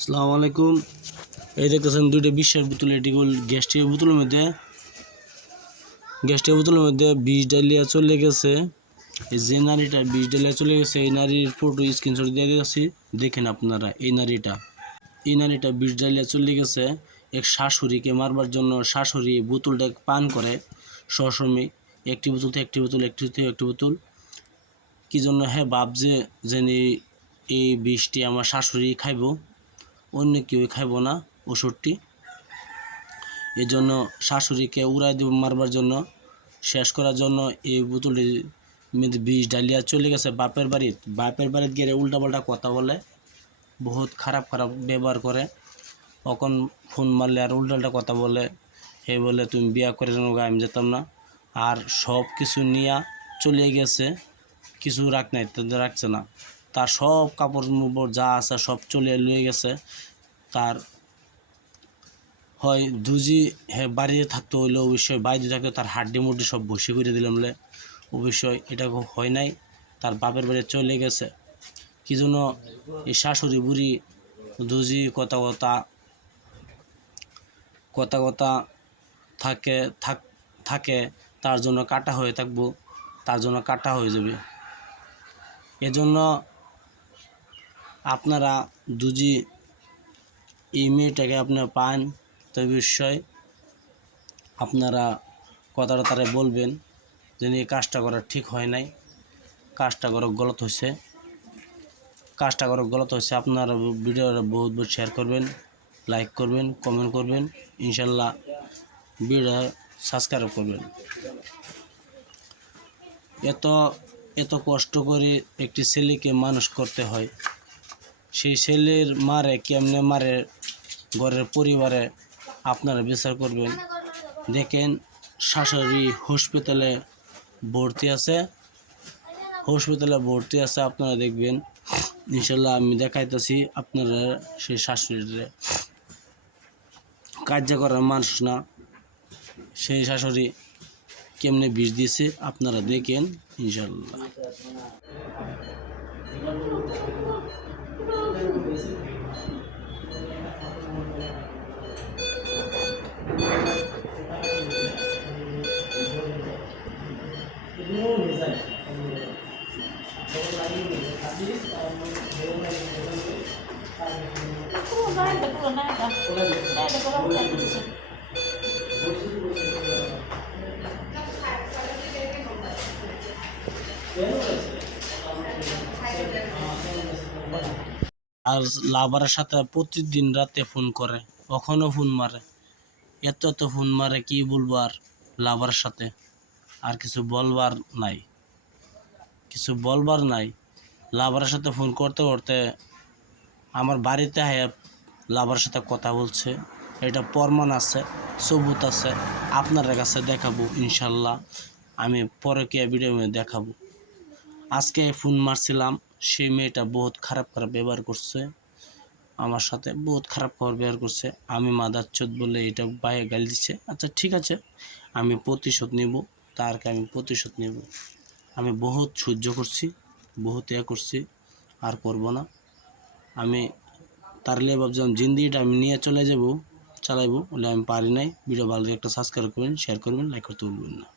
আসসালামু আলাইকুম। এই দেখতেছেন দুইটা বিশ্বের বোতল, এটি হল গ্যাসটির বোতলের মধ্যে। গ্যাসটির বোতলের মধ্যে বিষ ডালিয়া চলে গেছে। এই যে নারীটা বিষ ডালিয়া চলে গেছে, এই নারীর ফটো স্ক্রিনশট দিয়ে দিয়েছি। দেখেন আপনারা, এই নারীটা। এই নারীটা বিষ ডালিয়া চলে গেছে। এক শাশুড়িকে মারবার জন্য শাশুড়ি বোতলটা পান করে। সশ্রমিক একটি বোতল থেকে একটি বোতল, একটি থেকে একটি বোতল। কি জন্য হ্যাঁ ভাবছে যে এই বিষটি আমার শাশুড়ি খাইব। অন্য কেউ খাইব না ওষুধটি। এই জন্য শাশুড়িকে উড়াই দেব মারবার জন্য, শেষ করার জন্য এই বোতলটি মধ্যে বিষ ডালিয়া চলে গেছে বাপের বাড়ির। বাপের বাড়িতে গেলে উল্টাপাল্টা কথা বলে, বহুত খারাপ খারাপ ব্যবহার করে। তখন ফোন মারলে আর উল্টাপাল্টা কথা বলে, হে বলে, তুমি বিয়া করে নেব আমি যেতাম না। আর সব কিছু নিয়ে চলে গেছে, কিছু রাখ নাই, তাদের রাখছে না। তার সব কাপড় মুপড় যা আছে সব চলে লয়ে গেছে। তার হয় দুজি হে বাড়িতে থাকতে হইলে অবশ্যই বাইরে থাকতে তার হাড্ডি মুড্ডি সব বসে করে দিলাম অবশ্যই এটা হয় নাই। তার বাপের বাড়ি চলে গেছে। কি জন্য এই শাশুড়ি বুড়ি দুজি কথা কথা কথা কথা থাকে, থাক, থাকে, তার জন্য কাটা হয়ে থাকব, তার জন্য কাটা হয়ে যাবে। এজন্য আপনারা দুজি এই মেয়েটাকে আপনারা পান তো বিষয় আপনারা কথাটা তারা বলবেন যে এই কাজটা করা ঠিক হয় নাই, কাজটা করা গলত হয়েছে। কাজটা করা গলত হয়েছে, আপনারা ভিডিওটা বহুত বহুত শেয়ার করবেন লাইক করবেন কমেন্ট করবেন, ইনশাল্লাহ ভিডিও সাবস্ক্রাইব করবেন। এত এত কষ্ট করে একটি ছেলেকে মানুষ করতে হয় সেই ছেলের মারে কেমনে মারে ঘরের পরিবারে আপনারা বিচার করবেন। দেখেন শাশুড়ি হসপিটালে ভর্তি আছে। হসপিটালে ভর্তি আছে, আপনারা দেখবেন। ইনশাল্লাহ আমি দেখাইতেছি আপনারা সেই শাশুড়িরে কার্য করার মানুষ না। সেই শাশুড়ি কেমনে বিষ দিয়েছে আপনারা দেখেন ইনশাল্লাহ Tulo na, আর লাভারের সাথে প্রতিদিন রাতে ফোন করে, কখনো ফোন মারে। এত এত ফোন মারে, কি বলব আর লাভারের সাথে? আর কিছু বলবার নাই। কিছু বলবার নাই। লাভারের সাথে ফোন করতে করতে আমার বাড়িতে হ্যাঁ লাভারের সাথে কথা বলছে। এটা প্রমাণ আছে, সবুত আছে। আপনার কাছে দেখাবো, ইনশাল্লাহ। আমি পরে কে ভিডিও দেখাবো। আজকে ফোন মারছিলাম, সেই মেয়েটা বহুত খারাপ খারাপ ব্যবহার করছে, আমার সাথে বহুত খারাপ খারাপ ব্যবহার করছে, আমি মাদার চোদ বলে এটা বাইরে গালি দিচ্ছে আচ্ছা ঠিক আছে, আমি প্রতিশোধ নেব, তারকে আমি প্রতিশোধ নেব, আমি বহুত সহ্য করছি, বহুত ইয়ে করছি, আর করব না, আমি তার লিয়ে ভাবছিলাম জিন্দিগিটা আমি নিয়ে চলে যাব, চালাইবো, বলে আমি পারি নাই ভিডিও ভালো একটা সাবস্ক্রাইব করবেন শেয়ার করবেন লাইক করতে ভুলবেন না।